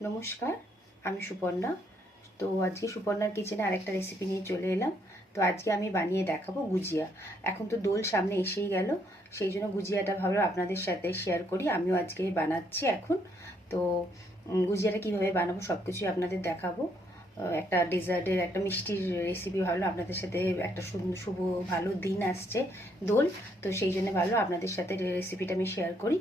নমস্কার, আমি সুপর্ণা। তো আজকে সুপর্ণার কিচেনে আরেকটা রেসিপি নিয়ে চলে এলাম। তো আজকে আমি বানিয়ে দেখাবো গুজিয়া। এখন তো দোল সামনে এসেই গেল, সেই জন্য গুজিয়াটা ভাবলাম আপনাদের সাথে শেয়ার করি। আমিও আজকে বানাচ্ছি এখন। তো গুজিয়াটা কীভাবে বানাবো সব কিছুই আপনাদের দেখাবো। একটা ডেজার্টের, একটা মিষ্টির রেসিপি ভাবলাম আপনাদের সাথে। একটা শুভ ভালো দিন আসছে, দোল। তো সেই জন্য ভালো আপনাদের সাথে রেসিপিটা আমি শেয়ার করি।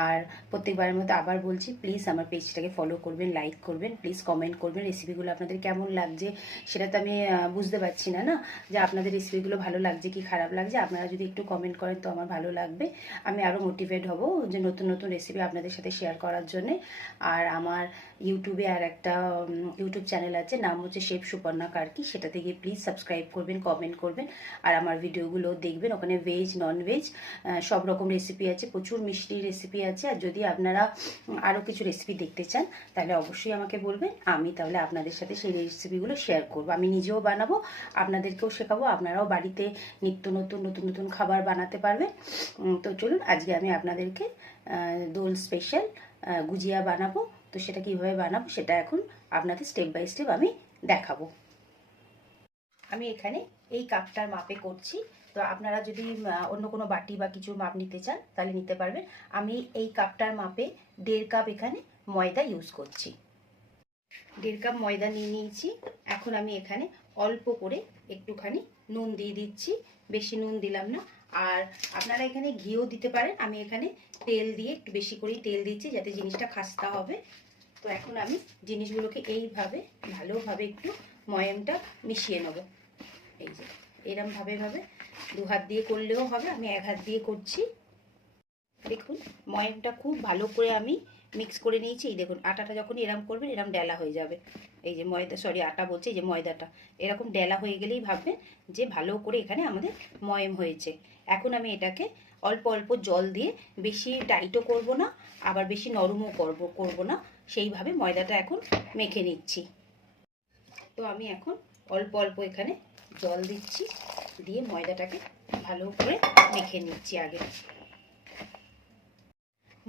আর প্রত্যেকবারের মতো আবার বলছি, প্লিজ আমার পেজটাকে ফলো করবেন, লাইক করবেন, প্লিজ কমেন্ট করবেন। রেসিপিগুলো আপনাদের কেমন লাগছে সেটা তো আমি বুঝতে পারছি না যে আপনাদের রেসিপিগুলো ভালো লাগছে কি খারাপ লাগছে। আপনারা যদি একটু কমেন্ট করেন তো আমার ভালো লাগবে, আমি আরও মোটিভেট হব যে নতুন নতুন রেসিপি আপনাদের সাথে শেয়ার করার জন্যে। আর আমার ইউটিউবে আর একটা ইউটিউব চ্যানেল আছে, নাম হচ্ছে শেফ সুপর্ণা কার্কি। সেটা থেকে প্লিজ সাবস্ক্রাইব করবেন, কমেন্ট করবেন, আর আমার ভিডিওগুলো দেখবেন। ওখানে ভেজ নন ভেজ সব রকম রেসিপি আছে, প্রচুর মিষ্টি রেসিপি আছে। আর যদি আপনারা আরও কিছু রেসিপি দেখতে চান তাহলে অবশ্যই আমাকে বলবেন, আমি তাহলে আপনাদের সাথে সেই রেসিপিগুলো শেয়ার করবো। আমি নিজেও বানাবো, আপনাদেরকেও শেখাবো, আপনারাও বাড়িতে নিত্য নতুন নতুন নতুন খাবার বানাতে পারবেন। তো চলুন, আজকে আমি আপনাদেরকে দোল স্পেশাল গুজিয়া বানাবো। তো সেটা কীভাবে বানাবো সেটা এখন আপনাদের স্টেপ বাই স্টেপ আমি দেখাবো। আমি এখানে এই কাপটার মাপে করছি। তো আপনারা যদি অন্য কোনো বাটি বা কিছু মাপ নিতে চান তাহলে নিতে পারবেন। আমি এই কাপটার মাপে 1.5 কাপ এখানে ময়দা ইউজ করছি। 1.5 কাপ ময়দা নিয়ে নিয়েছি। এখন আমি এখানে অল্প করে একটুখানি নুন দিয়ে দিচ্ছি, বেশি নুন দিলাম না। আর আপনারা এখানে ঘিও দিতে পারেন, আমি এখানে তেল দিয়ে একটু বেশি করেই তেল দিচ্ছি যাতে জিনিসটা খাস্তা হবে। তো এখন আমি জিনিসগুলোকে এইভাবে ভালোভাবে একটু ময়ামটা মিশিয়ে নেব। এই যে এরমভাবে দু হাত দিয়ে করলেও হবে, আমি এক হাত দিয়ে করছি। দেখুন ময়ামটা খুব ভালো করে আমি মিক্স করে নিয়েছি। এই দেখুন আটাটা যখন এরম করবেন এরম ডেলা হয়ে যাবে। এই যে ময়দা, সরি আটা বলছি, এই যে ময়দাটা এরকম ডেলা হয়ে গেলেই ভাববেন যে ভালো করে এখানে আমাদের ময়াম হয়েছে। এখন আমি এটাকে অল্প অল্প জল দিয়ে, বেশি টাইটও করব না আবার বেশি নরমও করব না, সেইভাবে ময়দাটা এখন মেখে নিচ্ছি। তো আমি এখন অল্প অল্প এখানে জল দিচ্ছি, দিয়ে ময়দাটাকে ভালো করে মেখে নিচ্ছি। আগে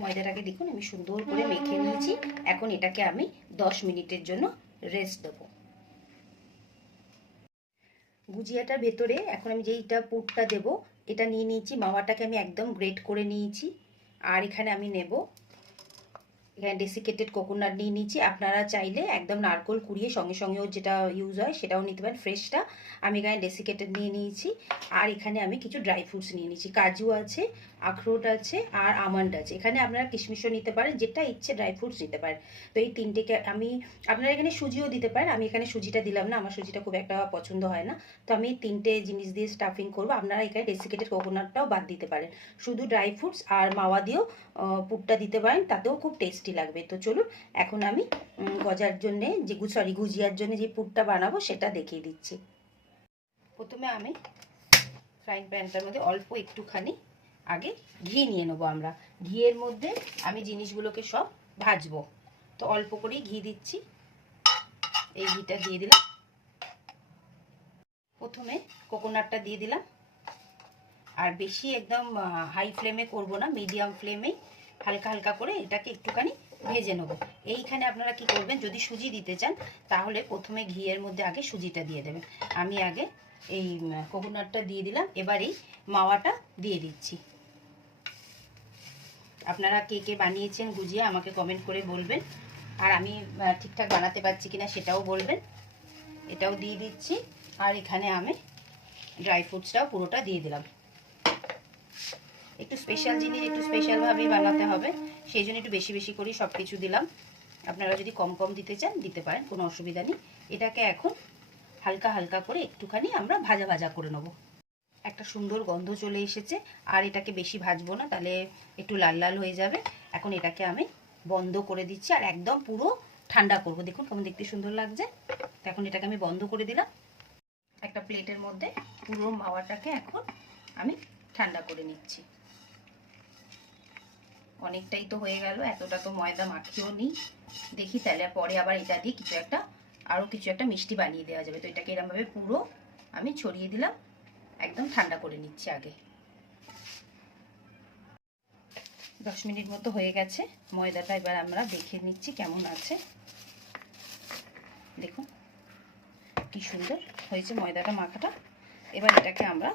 ময়দাটাকে দেখুন আমি সুন্দর করে মেখে নিয়েছি। এখন এটাকে আমি 10 মিনিটের জন্য রেস্ট দেবো। গুজিয়াটার ভেতরে এখন আমি যেইটা পুরটা দেব এটা নিয়ে নিয়েছি। মাওয়াটাকে আমি একদম গ্রেট করে নিয়েছি। আর এখানে আমি নেব, এখানে ডেসিকেটেড কোকোনাট নিয়ে নিয়েছি। আপনারা চাইলে একদম নারকোল কুড়িয়ে সঙ্গে সঙ্গেও যেটা ইউজ হয় সেটাও নিতে পারেন, ফ্রেশটা। আমি এখানে ডেসিকেটেড নিয়ে নিয়েছি। আর এখানে আমি কিছু ড্রাই ফ্রুটস নিয়ে নিয়েছি, কাজু আছে, আখরোট আছে, আর আমন্ড আছে। এখানে আপনারা কিশমিশও নিতে পারেন, যেটা ইচ্ছে ড্রাই ফ্রুটস নিতে পারেন। তো এই তিনটেকে আমি, আপনারা এখানে সুজিও দিতে পারেন, আমি এখানে সুজিটা দিলাম না, আমার সুজিটা খুব একটা পছন্দ হয় না। তো আমি তিনটে জিনিস দিয়ে স্টাফিং করবো। আপনারা এখানে ডেসিকেটেড কোকোনাটটাও বাদ দিতে পারেন, শুধু ড্রাই ফ্রুটস আর মাওয়া দিয়েও পুরটা দিতে পারেন, তাতেও খুব টেস্টি লাগবে। তো চলুন এখন আমি গজার জন্যে যে গুজিয়ার জন্য যে পুরটা বানাবো সেটা দেখিয়ে দিচ্ছি। প্রথমে আমি ফ্রাইং প্যানটার মধ্যে অল্প একটুখানি আগে ঘি নিয়ে নেবো। আমরা ঘিয়ের মধ্যে আমি জিনিসগুলোকে সব ভাজবো। তো অল্প করেই ঘি দিচ্ছি, এই ঘিটা দিয়ে দিলাম। প্রথমে কোকোনাটটা দিয়ে দিলাম। আর বেশি একদম হাই ফ্লেমে করব না, মিডিয়াম ফ্লেমেই হালকা হালকা করে এটাকে একটুখানি ভেজে নেবো। এইখানে আপনারা কি করবেন, যদি সুজি দিতে চান তাহলে প্রথমে ঘিয়ের মধ্যে আগে সুজিটা দিয়ে দেবেন। আমি আগে এই কোকোনাটটা দিয়ে দিলাম, এবার এই মাওয়াটা দিয়ে দিচ্ছি। আপনারা কে কে বানিয়েছেন গুজিয়া আমাকে কমেন্ট করে বলবেন, আর আমি ঠিকঠাক বানাতে পারছি কিনা সেটাও বলবেন। এটাও দিয়ে দিচ্ছি। আর এখানে আমি ড্রাই ফ্রুটসটাও পুরোটা দিয়ে দিলাম। একটু স্পেশাল জিনিস একটু স্পেশালভাবেই বানাতে হবে, সেই জন্য একটু বেশি বেশি করেই সব কিছু দিলাম। আপনারা যদি কম কম দিতে চান দিতে পারেন, কোনো অসুবিধা নেই। এটাকে এখন হালকা হালকা করে একটুখানি আমরা ভাজা ভাজা করে নেব। একটা সুন্দর গন্ধ চলে এসেছে। আর এটাকে বেশি ভাজবো না, তাহলে একটু লাল লাল হয়ে যাবে। এখন এটাকে আমি বন্ধ করে দিচ্ছি আর একদম পুরো ঠান্ডা করব। দেখুন কেমন দেখতে সুন্দর লাগছে। তো এখন এটাকে আমি বন্ধ করে দিলাম। একটা প্লেটের মধ্যে পুরো মাওয়াটাকে এখন আমি ঠান্ডা করে নিচ্ছি। অনেকটাই তো হয়ে গেল, এতটা তো ময়দা মাখিয়েও নিই। দেখি তাহলে পরে আবার এটা দিয়ে আরও কিছু একটা মিষ্টি বানিয়ে দেওয়া যাবে। তো এটাকে এরমভাবে পুরো আমি ছড়িয়ে দিলাম, একদম ঠান্ডা করে নিচ্ছি আগে। 10 মিনিট মতো হয়ে গেছে। ময়দাটা এবার আমরা দেখে নিচ্ছি কেমন আছে। দেখুন কি সুন্দর হয়েছে ময়দাটা মাখাটা। এবার এটাকে আমরা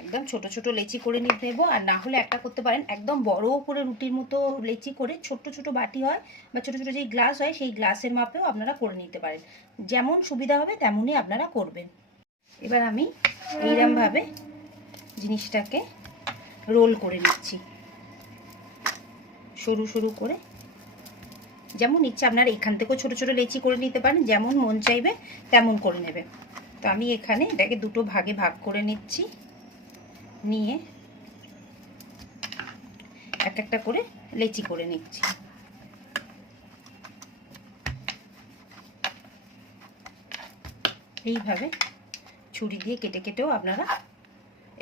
একদম ছোট ছোট লেচি করে নিতে নেব। আর না হলে একটা করতে পারেন, একদম বড় করে রুটির মতো লেচি করে ছোট ছোট বাটি হয় বা ছোট ছোট যেই গ্লাস হয় সেই গ্লাসের মাপেও আপনারা করে নিতে পারেন। যেমন সুবিধা হবে তেমনই আপনারা করবেন। এবার আমি এইরকমভাবে জিনিসটাকে রোল করে নিচ্ছি, সরু সরু করে। যেমন ইচ্ছে আপনারা এখান থেকেও ছোট ছোট লেচি করে নিতে পারেন, যেমন মন চাইবে তেমন করে নেবেন। তো আমি এখানে এটাকে দুটো ভাগে ভাগ করে নিচ্ছি, নিয়ে এক একটা করে লেচি করে নিচ্ছি। এইভাবে ছুরি দিয়ে কেটে কেটেও আপনারা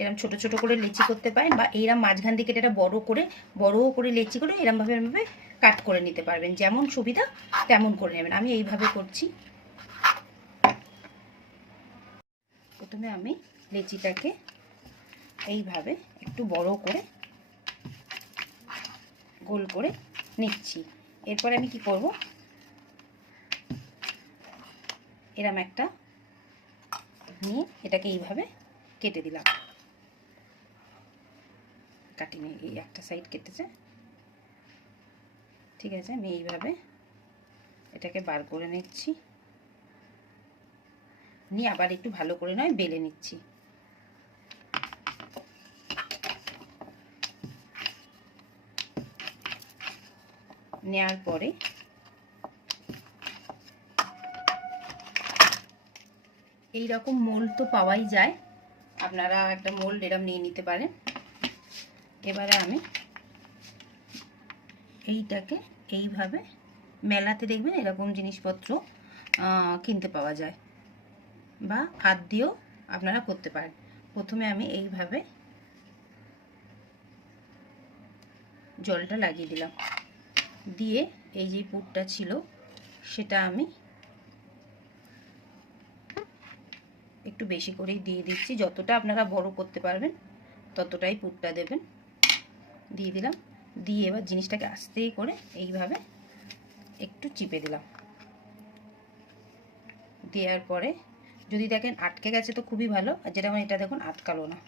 এরকম ছোট ছোট করে লেচি করতে পারেন, বা এইরকম মাঝখান দিয়ে কেটে এটা বড় করে লেচি করে এরকমভাবে কাট করে নিতে পারবেন। যেমন সুবিধা তেমন করে নেবেন। আমি এইভাবে করছি। প্রথমে আমি লেচিটাকে এইভাবে একটু বড় করে গোল করে নিচ্ছি। এরপরে আমি কি করব, এরকম একটা নিয়ে এটাকে এইভাবে কেটে দিলাম। কাটিয়ে এই একটা সাইড কেটেছে, ঠিক আছে। আমি এইভাবে এটাকে বার করে নিচ্ছি, নিয়ে আবার একটু ভালো করে নয় বেলে নিচ্ছি। নেওয়ার পরে এই রকম মোল্ড তো পাওয়াই যায়, আপনারা একটা মোল্ড এরকম নিয়ে নিতে পারেন। এবারে আমি এইটাকে এইভাবে মেলাতে দেখবেন এরকম জিনিসপত্র কিনতে পাওয়া যায়, বা হাত দিয়েও আপনারা করতে পারেন। প্রথমে আমি এইভাবে জলটা লাগিয়ে দিলাম, দিয়ে এই যে পুরটা ছিল সেটা আমি একটু বেশি করেই দিয়ে দিচ্ছি। যতটা আপনারা বড় করতে পারবেন ততটাই পুরটা দেবেন। দিয়ে দিলাম, দিয়ে এবার জিনিসটাকে আস্তে করে এইভাবে একটু চিপে দিলাম। দেওয়ার পরে যদি দেখেন আটকে গেছে তো খুবই ভালো, আর যেরকম এটা দেখুন আটকালো না,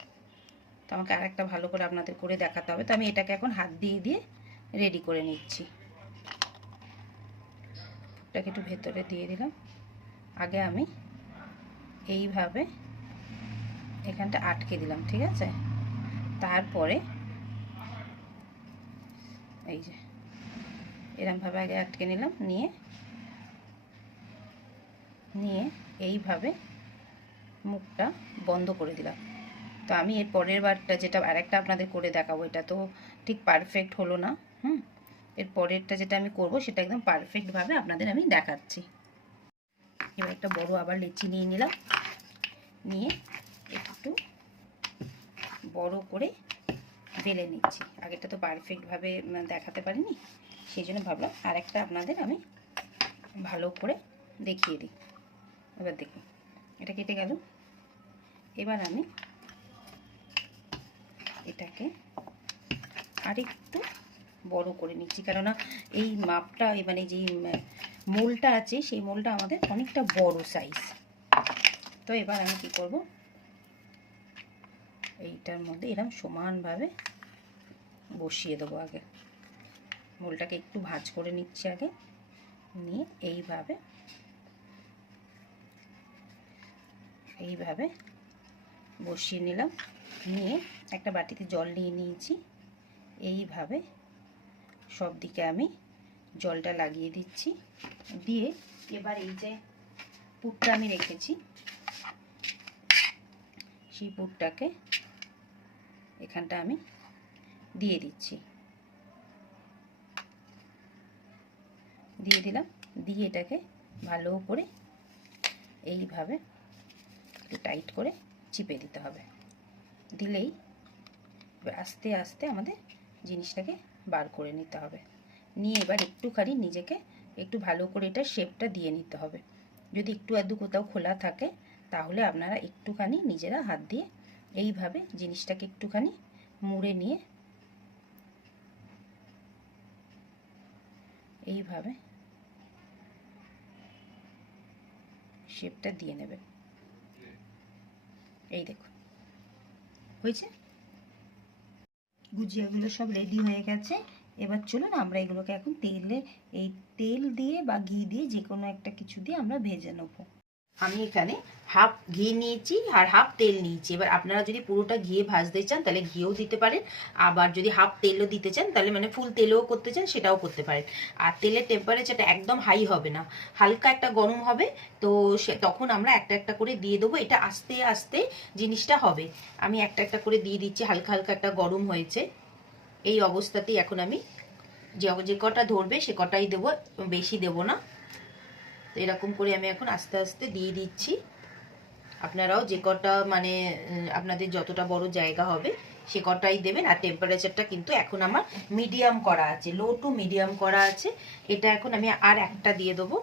তো আমাকে আরেকটা ভালো করে আপনাদের করে দেখাতে হবে। তো আমি এটাকে এখন হাত দিয়ে দিয়ে রেডি করে নিচ্ছি। এটাকে একটু ভেতরে দিয়ে দিলাম। আগে আমি এইভাবে এখানটা আটকে দিলাম, ঠিক আছে। তারপরে এই যে এরকমভাবে আগে আটকে নিলাম, নিয়ে এইভাবে মুখটা বন্ধ করে দিলাম। তো আমি এর পরের বারটা যেটা আরেকটা আপনাদের করে দেখাবো, এটা তো ঠিক পারফেক্ট হলো না। এর পরেরটা যেটা আমি করব সেটা একদম পারফেক্টভাবে আপনাদের আমি দেখাচ্ছি। এবার একটা বড় আবার লেচি নিয়ে নিলাম, নিয়ে একটু বড় করে বেলে নিচ্ছি। আগেরটা তো পারফেক্টভাবে দেখাতে পারিনি, সেই জন্য ভাবলাম আরেকটা আপনাদের আমি ভালো করে দেখিয়ে দিই। এবার দেখুন এটা কেটে গেল। এবার আমি এটাকে আরেকটু বড় করে নিচ্ছি, কেননা এই মাপটা মানে যে মোলটা আছে সেই মোলটা আমাদের অনেকটা বড় সাইজ। তো এবার আমি কি করব, এইটার মধ্যে এরকম সমানভাবে বসিয়ে দেবো। আগে মোলটাকে একটু ভাঁজ করে নিচ্ছি আগে, নিয়ে এইভাবে বসিয়ে নিলাম। নিয়ে একটা বাটিতে জল নিয়ে নিয়েছি, এইভাবে সব দিকে আমি জলটা লাগিয়ে দিচ্ছি। দিয়ে এবার এই যে পুরটা আমি রেখেছি সেই পুরটাকে এখানটা আমি দিয়ে দিচ্ছি। দিয়ে দিলাম, দিয়ে এটাকে ভালো করে এইভাবে একটু টাইট করে চিপে দিতে হবে। দিলেই আস্তে আস্তে আমাদের জিনিসটাকে বার করে নিতে হবে। নিয়ে এবার একটুখানি নিজেকে একটু ভালো করে এটা শেপটা দিয়ে নিতে হবে। যদি একটু আধটু কোথাও খোলা থাকে তাহলে আপনারা একটুখানি নিজেরা হাত দিয়ে এইভাবে জিনিসটাকে একটুখানি মুড়ে নিয়ে এইভাবে শেপটা দিয়ে নেবেন। এই দেখুন হয়েছে। গুজিয়াগুলো সব রেডি হয়ে গেছে। এবার চলুন আমরা এগুলোকে এখন তেল দিয়ে বা ঘি দিয়ে যে কোনো একটা কিছু দিয়ে আমরা ভেজে নেবো। আমি এখানে হাফ ঘি নিয়েছি আর হাফ তেল নিয়েছি। এবার আপনারা যদি পুরোটা ঘিয়ে ভাজতে চান তাহলে ঘিও দিতে পারেন, আবার যদি হাফ তেলও দিতে চান তাহলে মানে ফুল তেলও করতে চান সেটাও করতে পারেন। আর তেলের টেম্পারেচারটা একদম হাই হবে না, হালকা একটা গরম হবে। তো তখন আমরা একটা একটা করে দিয়ে দেবো। এটা আস্তে আস্তে জিনিসটা হবে। আমি একটা একটা করে দিয়ে দিচ্ছি, হালকা হালকা একটা গরম হয়েছে। এই অবস্থাতেই এখন আমি যে কটা ধরবে সে কটাই দেবো, বেশি দেবো না। এরকম করে আমি এখন আস্তে আস্তে দিয়ে দিচ্ছি। আপনারাও যে কটা মানে আপনাদের যতটা বড় জায়গা হবে সে কটাই দেবেন। আর টেম্পারেচারটা কিন্তু এখন আমার মিডিয়াম করা আছে, লো টু মিডিয়াম করা আছে। এটা এখন আমি আর একটা দিয়ে দেবো।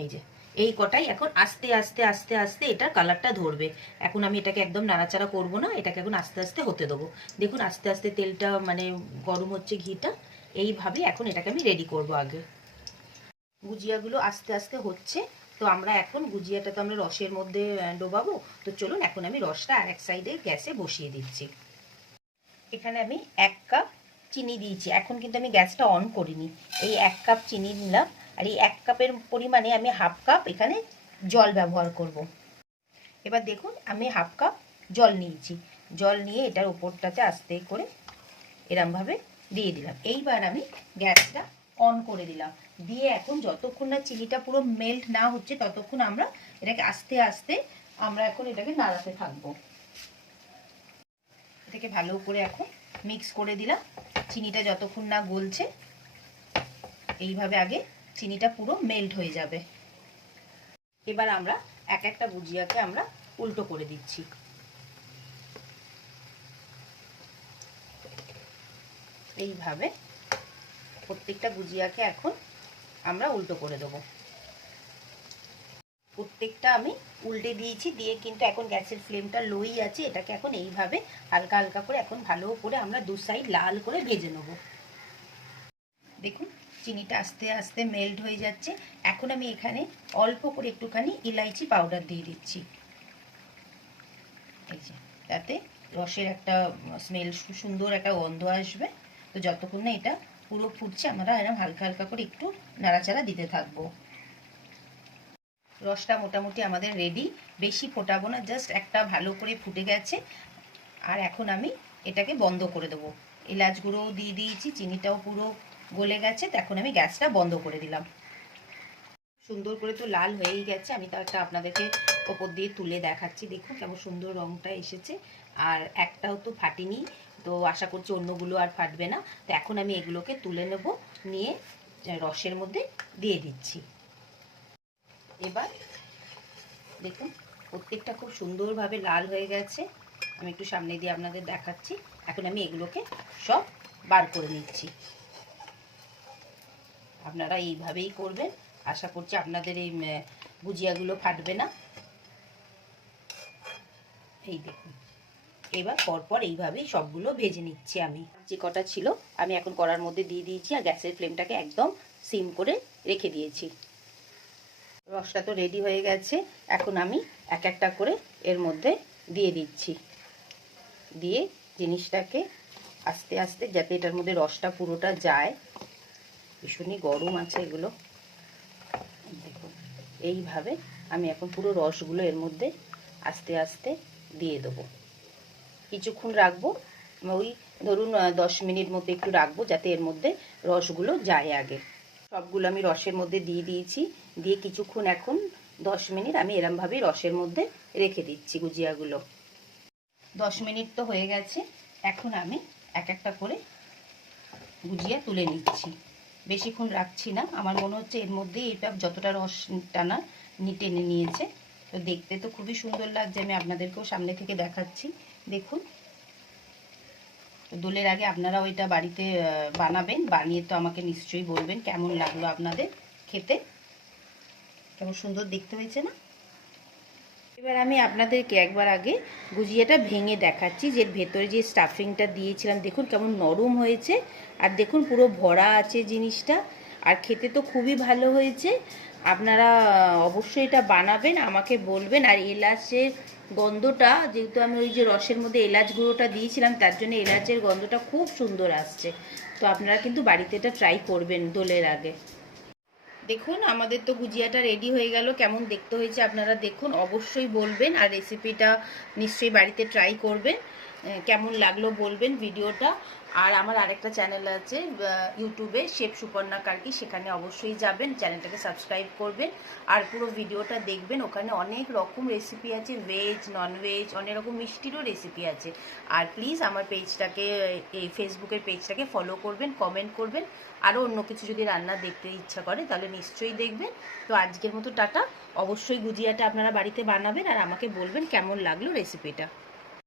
এই যে এই কটাই এখন আস্তে আস্তে আস্তে আস্তে এটার কালারটা ধরবে। এখন আমি এটাকে একদম নাড়াচাড়া করব না, এটাকে এখন আস্তে আস্তে হতে দেবো। দেখুন আস্তে আস্তে তেলটা মানে গরম হচ্ছে, ঘিটা। এইভাবে এখন এটাকে আমি রেডি করব। আগে গুজিয়াগুলো আস্তে আস্তে হচ্ছে, তো আমরা এখন গুজিয়াটা তো আমরা রসের মধ্যে ডোবাবো। তো চলুন এখন আমি রসটা আর এক সাইডে গ্যাসে বসিয়ে দিচ্ছি। এখানে আমি 1 কাপ চিনি দিয়েছি। এখন কিন্তু আমি গ্যাসটা অন করিনি। এই 1 কাপ চিনি নিলাম, আর এই 1 কাপের পরিমাণে আমি হাফ কাপ এখানে জল ব্যবহার করব। এবার দেখুন আমি হাফ কাপ জল নিয়েছি। জল নিয়ে এটার উপরটাতে আস্তে করে এরমভাবে দিয়ে দিলাম। এইবার আমি গ্যাসটা অন করে দিলাম। দিয়ে এখন যতক্ষণ না চিনিটা পুরো মেল্ট না হচ্ছে ততক্ষণ আমরা এটাকে আস্তে আস্তে আমরা এখন এটাকে নাড়াতে থাকবো। এটাকে ভালো করে এখন মিক্স করে দিলাম। চিনিটা যতক্ষণ না গলছে এইভাবে আগে চিনিটা পুরো মেল্ট হয়ে যাবে। এবার আমরা এক একটা গুজিয়াকে আমরা উল্টো করে দিচ্ছি। এইভাবে প্রত্যেকটা গুজিয়াকে এখন আমরা উল্টো করে দেবো। প্রত্যেকটা আমি উল্টে দিয়েছি, দিয়ে কিন্তু এখন গ্যাসের ফ্লেমটা লোই আছে। এটাকে এখন এইভাবে হালকা হালকা করে এখন ভালো করে আমরা দু সাইড লাল করে ভেজে নেব। দেখুন চিনিটা আস্তে আস্তে মেল্ট হয়ে যাচ্ছে। এখন আমি এখানে অল্প করে একটুখানি ইলাইচি পাউডার দিয়ে দিচ্ছি। এই যে তাতে রসের একটা স্মেল, সুন্দর একটা গন্ধ আসবে। তো যতক্ষণ না এটা পুরো ফুটছে আমরা এরকম হালকা হালকা করে একটু নাড়াচাড়া দিতে থাকবো। রসটা মোটামুটি আমাদের রেডি, বেশি ফোটাবো না, জাস্ট একটা ভালো করে ফুটে গেছে। আর এখন আমি এটাকে বন্ধ করে দেবো। এলাচ গুঁড়োও দিয়ে দিয়েছি, চিনিটাও পুরো গলে গেছে। তো এখন আমি গ্যাসটা বন্ধ করে দিলাম। সুন্দর করে তো লাল হয়েই গেছে। আমি তো একটা আপনাদেরকে ওপর দিয়ে তুলে দেখাচ্ছি। দেখুন কেমন সুন্দর রঙটা এসেছে, আর একটাও তো ফাটেনি। তো আশা করছি অন্যগুলো আর ফাটবে না। তো এখন আমি এগুলোকে তুলে নেব, নিয়ে রসের মধ্যে দিয়ে দিচ্ছি। এবার দেখুন প্রত্যেকটা খুব সুন্দরভাবে লাল হয়ে গেছে। আমি একটু সামনে দিয়ে আপনাদের দেখাচ্ছি। এখন আমি এগুলোকে সব বার করে নিচ্ছি। আপনারা এইভাবেই করবেন, আশা করছি আপনাদের এই গুজিয়াগুলো ফাটবে না। এই দেখুন এবার পরপর এইভাবেই সবগুলো ভেজে নিচ্ছি। আমি যে কটা ছিল আমি এখন কড়ার মধ্যে দিয়ে দিয়েছি, আর গ্যাসের ফ্লেমটাকে একদম সিম করে রেখে দিয়েছি। রসটা তো রেডি হয়ে গেছে। এখন আমি এক একটা করে এর মধ্যে দিয়ে দিচ্ছি, দিয়ে জিনিসটাকে আস্তে আস্তে যাতে এটার মধ্যে রসটা পুরোটা যায়। ভীষণই গরম আছে এগুলো। দেখুন এইভাবে আমি এখন পুরো রসগুলো এর মধ্যে আস্তে আস্তে দিয়ে দেবো। কিছুক্ষণ রাখবো, ওই ধরুন 10 মিনিট মতো একটু রাখবো যাতে এর মধ্যে রসগুলো যায় আগে। সবগুলো আমি রসের মধ্যে দিয়ে দিয়েছি, দিয়ে কিছুক্ষণ এখন 10 মিনিট আমি এরমভাবেই রসের মধ্যে রেখে দিচ্ছি গুজিয়াগুলো। 10 মিনিট তো হয়ে গেছে। এখন আমি এক একটা করে গুজিয়া তুলে নিচ্ছি। বেশিক্ষণ রাখছি না, আমার মনে হচ্ছে এর মধ্যেই এটা যতটা রস টানা টেনে নিয়েছে। তো দেখতে তো খুবই সুন্দর লাগছে, আমি আপনাদেরকেও সামনে থেকে দেখাচ্ছি। দেখুন দোলের আগে আপনারা ওইটা বাড়িতে বানাবেন, বানিয়ে তো আমাকে নিশ্চয়ই বলবেন কেমন লাগলো আপনাদের খেতে। কেমন সুন্দর দেখতে হয়েছে না? এবার আমি আপনাদেরকে একবার আগে গুজিয়াটা ভেঙে দেখাচ্ছি, যে ভেতরে যে স্টাফিংটা দিয়েছিলাম দেখুন কেমন নরম হয়েছে, আর দেখুন পুরো ভরা আছে জিনিসটা। আর খেতে তো খুবই ভালো হয়েছে। আপনারা অবশ্যই এটা বানাবেন, আমাকে বলবেন। আর এলাচের গন্ধটা, যেহেতু আমি ওই যে রসের মধ্যে এলাচ গুঁড়োটা দিয়েছিলাম, তার জন্য এলাচের গন্ধটা খুব সুন্দর আসছে। তো আপনারা কিন্তু বাড়িতে এটা ট্রাই করবেন দোলের আগে। দেখুন আমাদের তো গুজিয়াটা রেডি হয়ে গেল। কেমন দেখতে হয়েছে আপনারা দেখুন, অবশ্যই বলবেন। আর রেসিপিটা নিশ্চয়ই বাড়িতে ট্রাই করবেন। কেমন লাগলো বলবেন ভিডিওটা। আর আমার আরেকটা চ্যানেল আছে ইউটিউবে, শেফ সুপর্ণা কার্কি, সেখানে অবশ্যই যাবেন, চ্যানেলটাকে সাবস্ক্রাইব করবেন আর পুরো ভিডিওটা দেখবেন। ওখানে অনেক রকম রেসিপি আছে, ভেজ ননভেজ, অনেক রকম মিষ্টিরও রেসিপি আছে। আর প্লিজ আমার পেজটাকে, এই ফেসবুকের পেজটাকে ফলো করবেন, কমেন্ট করবেন। আরও অন্য কিছু যদি রান্না দেখতে ইচ্ছা করে তাহলে নিশ্চয়ই দেখবেন। তো আজকের মতো টাটা। অবশ্যই গুজিয়াটা আপনারা বাড়িতে বানাবেন আর আমাকে বলবেন কেমন লাগলো রেসিপিটা।